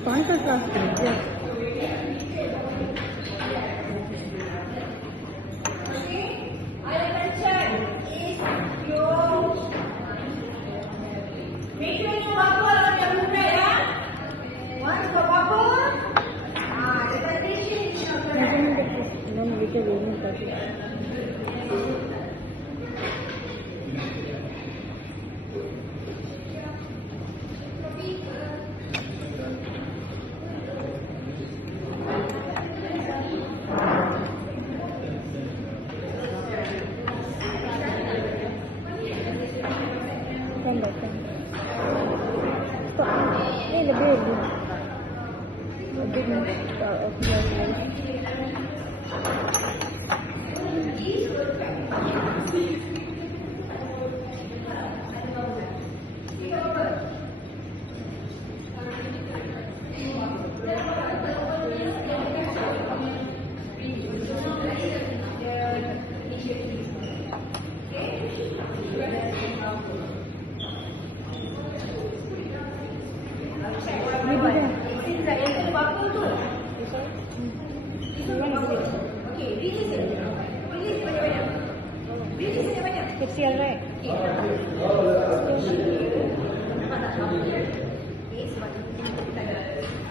5 class ya. Ini lebih kecil, right?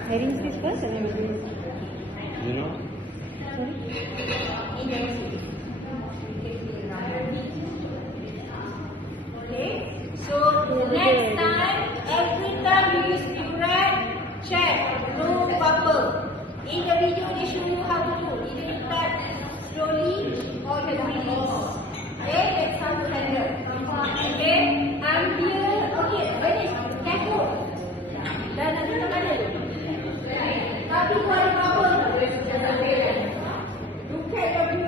Heading this first and then we do. You know? Okay. So next time, every time you use pipette, check no bubble. In the video, they show you how to do. Either you start slowly or you release.